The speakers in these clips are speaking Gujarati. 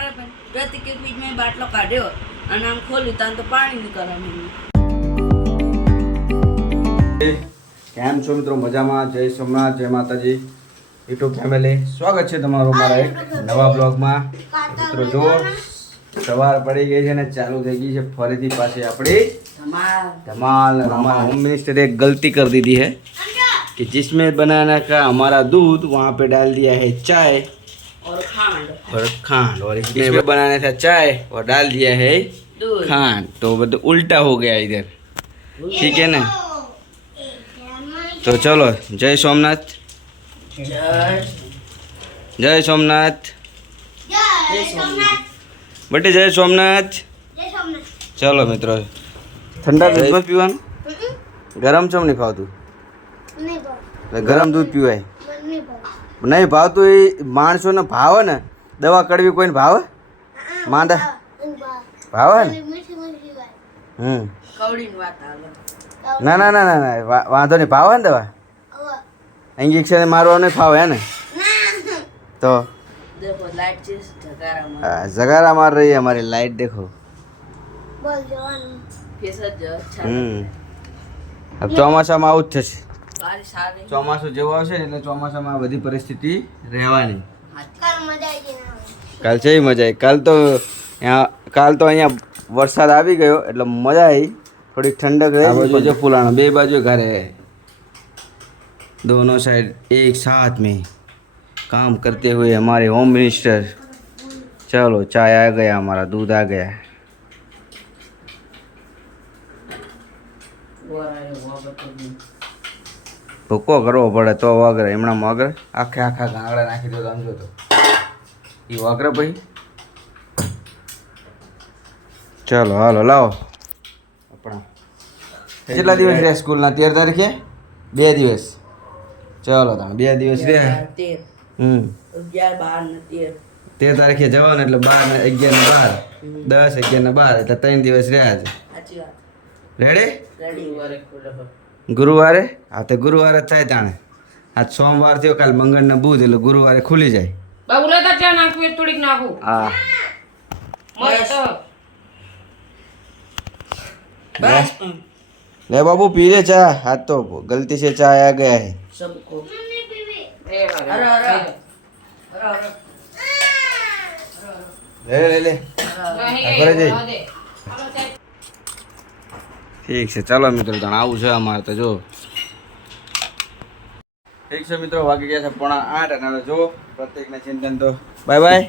મારા પ્રતિક બીજ મેં બાટલો કાઢ્યો અને આમ ખોલ્યું તાન તો પાણી નીકળવાનું. કેમ છો મિત્રો? મજામાં? જય સોમનાથ, જય માતાજી યુટ્યુબ ફેમિલી, સ્વાગત છે તમારું મારા એક નવા બ્લોગમાં. મિત્રો જો સવાર પડી ગઈ છે ને ચાલુ થઈ ગઈ છે ફરીથી પાછી આપણી धमाल. हमारा होम मिनिस्टर एक गलती कर दी थी है कि जिसमें बनाना का हमारा दूध वहाँ पे डाल दिया है चाय और खांड और इसमें बनाना था चाय और डाल दिया है खांड. तो मतलब उल्टा हो गया इधर. ठीक है ना? तो चलो जय सोमनाथ, जय सोमनाथ बटे, जय सोमनाथ. चलो मित्रों, ठंडा दूध मत पीવાનું, ગરમ ચમ નહીં ખાવતું? ગરમ દૂધ પીવાય નહીં. ભાવતું એ માણસોને ભાવે ને, દવા કડવી કોઈને ભાવે? માંદા ભાવે ને? ના ના ના ના વાંધો નહીં, ભાવે ને દવા? ઇન્જેક્શન મારવા નહીં ફાવે હે ને? તો જગારા मार रही है हमारी लाइट. देखो अब ચોમાસામાં આવું જ થશે. ચોમાસું જેવું આવશે ને એટલે ચોમાસામાં આ બધી પરિસ્થિતિ રહેવાની. કાલ છે મજા આવી. કાલ તો અહીંયા વરસાદ આવી ગયો એટલે મજા આવી, થોડીક ઠંડક રહી. આ બાજુ જો પુલાણો, બે બાજુ ઘરે दोनों साइड एक साथ में काम करते हुए हमारे होम मिनिस्टर. चलो चाय आ गया, हमारा दूध आ गया. ભૂકો કરવો પડે તો વગરે. એમણા વગર આખે આખા ગાંગડા નાખી દો તો સમજો તો એ વગરે ભાઈ. ચલો હાલો લાવો આપણા. કેટલા દિવસ રહ્યા સ્કૂલના? 13 તારીખે 2 દિવસ. ચલો તમે 2 દિવસ રહ્યા. 13 તારીખે જવાનું એટલે 12 ને 11 ને 12 10 11 ને 12 એટલે 3 દિવસ રહ્યા છે. રેડી? ગુરુવારે? હા તો ગુરુવારે થાય તાણે. આજ સોમવાર થયો, કાલ મંગળ ને બુધ એટલે ગુરુવારે ખુલી જાય. બાબુ લેતા ચા નાખું, થોડીક નાખું. હા મસ્ત. ले बाबू पी ले चाय. आज तो गलती से चाय आ गया है सबको. ले ले ઘરે જઈ. ઠીક છે ચાલો મિત્રો, તને આવું છે અમારે તો. જો ઠીક છે મિત્રો, વાગી ગયા છે 7:45 અને હવે જો પ્રત્યેકને ચિંતન તો બાય બાય.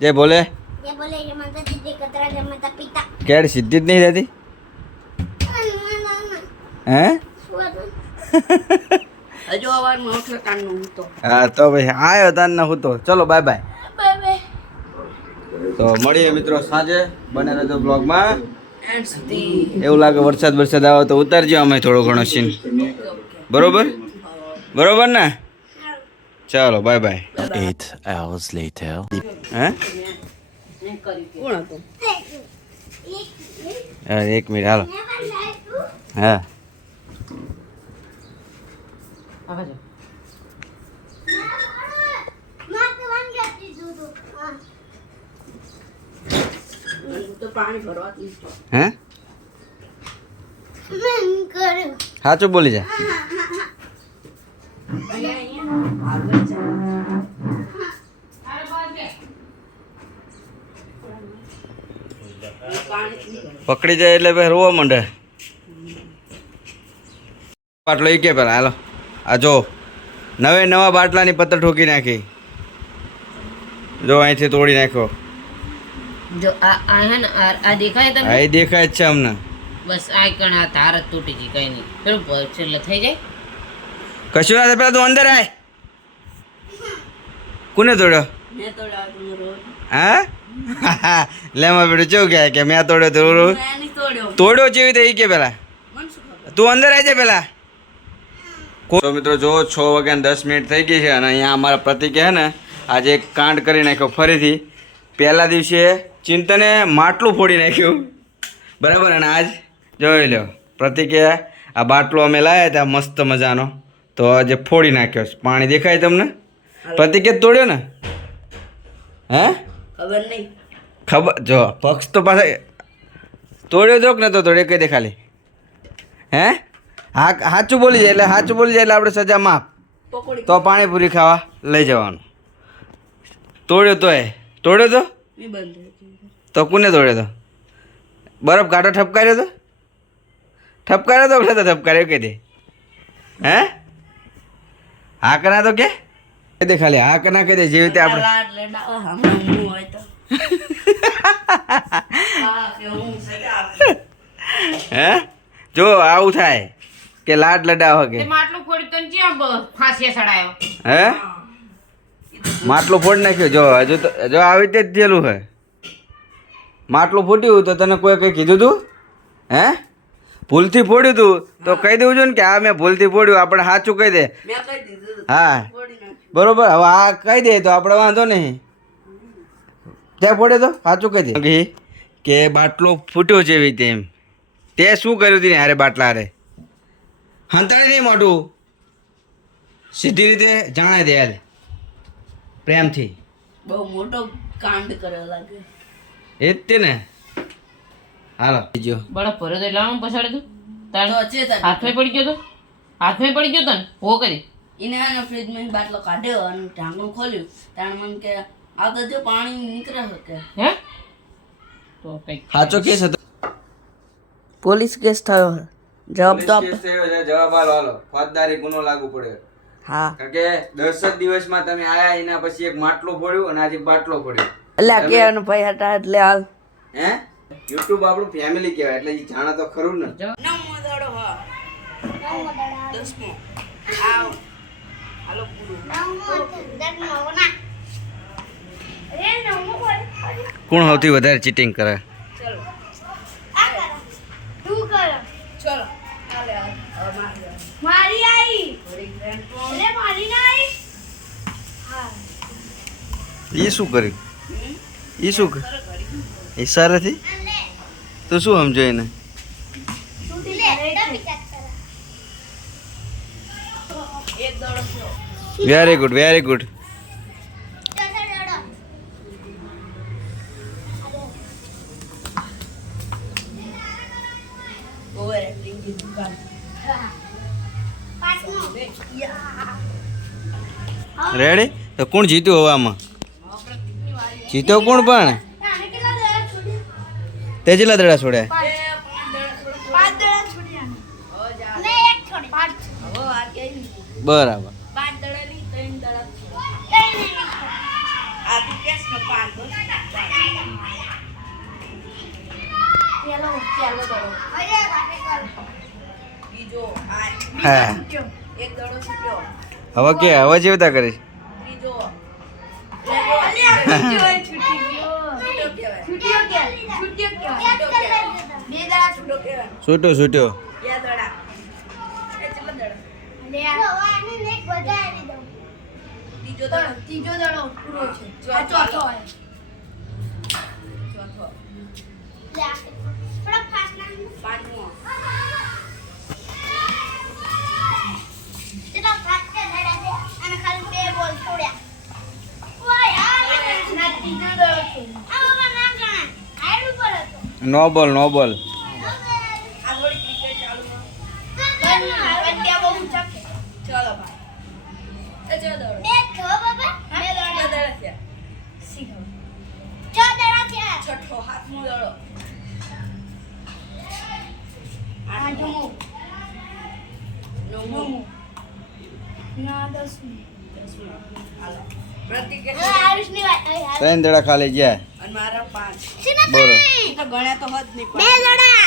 જય ભોલે. જય ભોલે, જય માતાજી, જય કતરા, જય માતા પિતા. કેડ સિદ્ધિ જ નહીં રહેતી હે? હજુ અવારમાં ઉઠ્યો કાનનું તો. હા તો ભાઈ આયો તાન હું તો. ચલો બાય બાય. Bye bye. તો મળીએ મિત્રો સાંજે. બને રહેજો બ્લોગમાં. એન્ડ સુધી એવું લાગે વરસાદ આવે તો ઉતારજો અમે થોડો ઘણો સીન. બરોબર બરોબર ને? ચાલો બાય બાય. 8 hours later. હે? કોણ હતું? હા 1 મિનિટ હાલો. હા આવે છે. તો પાણી ભરવા દીધું. હે? સાચું બોલી જા. પકડી જાય એટલે ભાઈ રોવા માંડે. બાટલો ઈ કે પેલા હાલો. આ જો નવા બાટલાની પત્તર ઠોકી નાખી. જો અહીંથી તોડી નાખ્યો. જો આ હે ને આ દેખાય તમને? આ દેખાય જ છે અમને. બસ આ કણ આ તાર જ તૂટી ગઈ, કઈ નહીં. પેલું છેલ્લે થઈ જાય. કશું ના થાય, પેલા તું અંદર આય. કોને તોડ્યો? મેં તો ડાકું રોજ હા લેમાં બેટું ચેવું કે મેં તોડ્યો તો મેં નહીં તોડ્યો. તોડ્યો જેવી તો ઈ કે પેલા. મને શું ખબર? તું અંદર આવી જા પેલા. તો મિત્રો જો 6 વાગ્યા 10 મિનિટ થઈ ગઈ છે અને અહીંયા અમારા પ્રતિકે હે ને આજે એક કાંડ કરી નાખ્યો ફરીથી. પહેલા દિવસે ચિંતને માટલું ફોડી નાખ્યું બરાબર, અને આજ જોઈ લો પ્રતિકે આ બાટલો અમે લાવ્યા હતા મસ્ત મજાનો, તો આજે ફોડી નાખ્યો. પાણી દેખાય તમને? પ્રતિકે જ તોડ્યો ને? હે ખબર નહીં. ખબર જો પક્ષ તો પાછા તોડ્યો તો કે નતો તોડ્યો કહી દે ખાલી. હે હા સાચું બોલી જાય એટલે આપણે સજા માફ. પકોડી તો પાણીપુરી ખાવા લઈ જવાનું. તોડ્યો તો બી બંધ થઈ ગઈ. તો કોને તોડ્યો તો? બરફ કાઢો ઠપકાર્યો તો કે નતો ઠપકાર્યો કહી દે. હે હા કના તો કે કહી દે ખાલી હા કના કહી દે જેવી રીતે આપણે લાડ લેડા હમણાં હું હોય તો હા કે હું સજા આપે. હે જો આવું થાય કે લાડ લડાવ તે કે માટલું ફોડી તને જ્યાં ફાંસીએ સડાયો. હે માટલું ફોડી નાખ્યો જો હજુ તો જો આવી રીતે જ થયેલું હે. માટલું ફૂટ્યું તો તને કોઈ કંઈ કીધું તું? હે ભૂલથી ફોડ્યું તું તો કહી દેવું જોઈએ ને કે આ મેં ભૂલથી ફોડ્યું. આપણે સાચું કહી દે. મેં કહી દીધું હા ફોડી નાખ્યું. બરોબર. હવે આ કહી દે તો આપણે વાંધો નહીં. ત્યાં ફોડે તો સાચું કહી દે કે બાટલો ફૂટ્યો છે એવી રીતે એમ. તે શું કર્યું હતું ને હારે બાટલા હારે? હંતાડી નહીં મોટું સીધી રીતે જાણે દે હાલ પ્રેમથી. બહુ મોટો કાંડ કર્યો લાગે. એ જ તે ને. હાલો બીજો બળફ ભર્યો તો એટલે આમ પછાડે તું તાણ તો છે તાર હાથમાં પડી ગયો તો ને હો કરી એને આને ફ્રીજમાં બાટલો કાઢ્યો અને ઢાંકણું ખોલ્યું તાણ મને કે આ તો જો પાણી નીકળે શકે. હે તો કઈક સાચો કેસ હતો. પોલીસ કેસ થયો જવાબ તો જવાબ હાલો ફોજદારી ગુનો લાગુ પડ્યો. હા કારણ કે 10 જ દિવસમાં તમે આયા એના પછી એક માટલો પડ્યો અને આજે બાટલો પડ્યો. એટલે કે અને ભાઈ હતા એટલે હાલ હે યુટ્યુબ આપણું ફેમિલી કહેવાય એટલે ઈ જાણે તો ખરું ને. નવમો દાડો હા નવમો દડા 10મો આવ હાલો પૂરું. નવમો દડનો ના રે નવમો બોલ કોણ સૌથી વધારે ચીટિંગ કરે? ચલો આ કર તું કર ચલો હાલે હવે મારી મારી આઈ થોડી ગ્રેન્ડ ફોન રે મારી ના આઈ હા એ શું કર્યું? એ શું ઈશારાથી તો શું સમજો એને? તું લે ડબી ચેક કર એક દાડો થયો. Very good very good. ચાચા ડડો ઓવર એક્ટિંગ ની દુકાન. પાંચમો રેડી? તો કોણ જીત્યું હવામાં? જીત્યો કોણ પણ? આને કેટલા દડા છોડી તે જેટલા દડા છોડ્યા? પાંચ દડા છોડી અને એક છોડી પાંચ હવે આ કે બરાબર. 5 દડાની 3 દડા કઈ નહીં આ તું કેસ નો 5 બસ ચાલો દડો અરે વાટે કર બીજો આ હા એક દડો છૂટ્યો. હવે કે હવે જેવતા કરીશ? ત્રીજો છૂટ્યો છૂટ્યો કહેવાય. છૂટ્યો બે દડા છૂટ્યો કહેવાય. છૂટ્યો છૂટ્યો. 2 દડા એ કેટલા દડા? લે આને એક વધારી દઉં ત્રીજો દડો પૂરો છે આ ચોથો હોય ચોથો લે થોડા ફાસ્ટ નામ પાંચમો તેનો ફાસ્ટ કે દડા છે અને ખાલી બે બોલ છોડ્યા ઓય આ ના ત્રીજો દડો છે આ બાબા નામ જાણે હાઈડ ઉપર હતો નો બોલ નો બોલ. આ થોડી ક્રિકેટ ચાલુ છે. વંટ્યા બહુ ઊંચા છે ચલો ભાઈ એ જો દડો બે છ બાબા બે કેટલા દડા દડા થયા? છ દડા થયા છઠ્ઠો હાથમો દડો આઠમો નવમો ના દસમો હાલો પ્રતિક હવે આયુષની વાત ત્રણ દડા ખાલી ગયા. અને મારા 5 બોલો. તો ગણ્યા તો હદ નહીં. બે દડા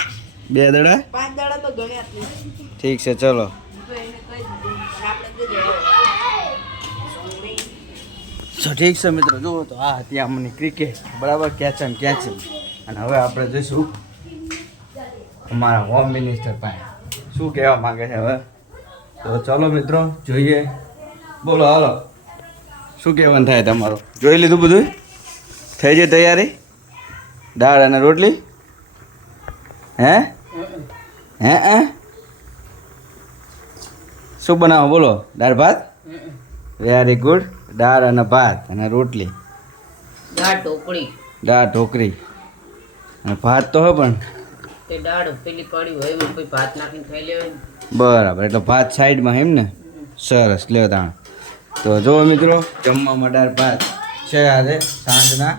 2 દડા? 5 દડા તો ગણ્યા જ નહીં. ઠીક છે ચલો. તો એને કહી દીધું અને આપણે દે દેવો. ઠીક છે મિત્રો જુઓ તો આ હતી આમની ક્રિકેટ બરાબર કેચમ કેચમ. અને હવે આપણે જોઈશું અમારા હોમ મિનિસ્ટર પાસે શું કહેવા માંગે છે હવે. તો ચલો મિત્રો જોઈએ. બોલો હાલો શું કહેવાનું થાય તમારું? જોઈ લીધું બધું? થઈ જાય તૈયારી? દાળ અને રોટલી? હે હે હે શું બનાવો બોલો? દાળ ભાત? Very good. દાળ અને ભાત અને રોટલી. દાળ ઢોકળી દાળ ઢોકળી અને ભાત તો હોય પણ તે દાળ પેલી પડી હોય એમાં કોઈ ભાત નાખીને ખાઈ લેવાય ને. બરાબર એટલે ભાત સાઈડમાં એમ ને સરસ લ્યો તાણ તો જો મિત્રો જમવામાં દાળ ભાત છે આજે સાંજના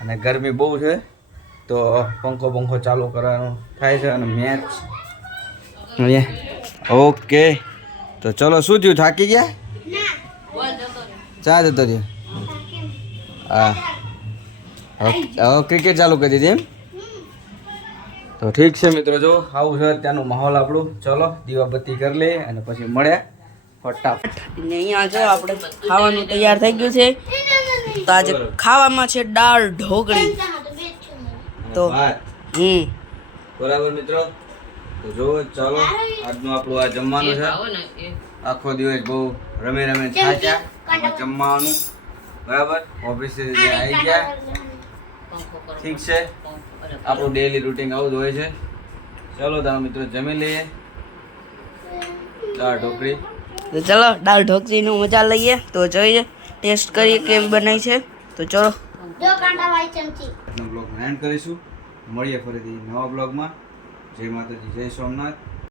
અને ગરમી બહુ છે તો પંખો ચાલુ કરવાનો થાય છે અને મેચ ઓકે તો ચલો શું થયું થાકી ગયા ચા જતો રહ્યો હા હવે ક્રિકેટ ચાલુ કરી દીધી એમ તો ઠીક છે મિત્રો જો આવું છે ત્યાંનું માહોલ આપણું ચલો દીવાબત્તી કરી લઈએ અને પછી મળ્યા ફટાફટ ને અહીંયા જો આપણે ખાવાનું તૈયાર થઈ ગયું છે તો આજે ખાવામાં છે દાળ ઢોકળી તો ભાત બરાબર મિત્રો તો જો ચાલો આજનું આપણું આ જમવાનું છે ખાવો ને એ આખો દિવસ બહુ રમે થાક્યા હવે જમવાનું બરાબર ઓફિસે આવી ગયા પંખો કરો. ઠીક છે આપણું ડેલી રૂટીન આવું જ હોય છે ચલો તારા મિત્રો જમી લઈએ દાળ ઢોકળી તો ચલો દાળ ઢોકળીનું મજા લઈએ તો જોઈએ ટેસ્ટ કરીએ કેમ બનાવી છે તો ચલો જો કાંટા વાળી ચમચી આજનો બ્લોગ એન્ડ કરીશું મળીએ ફરીથી નવા બ્લોગમાં જય માતાજી જય સોમનાથ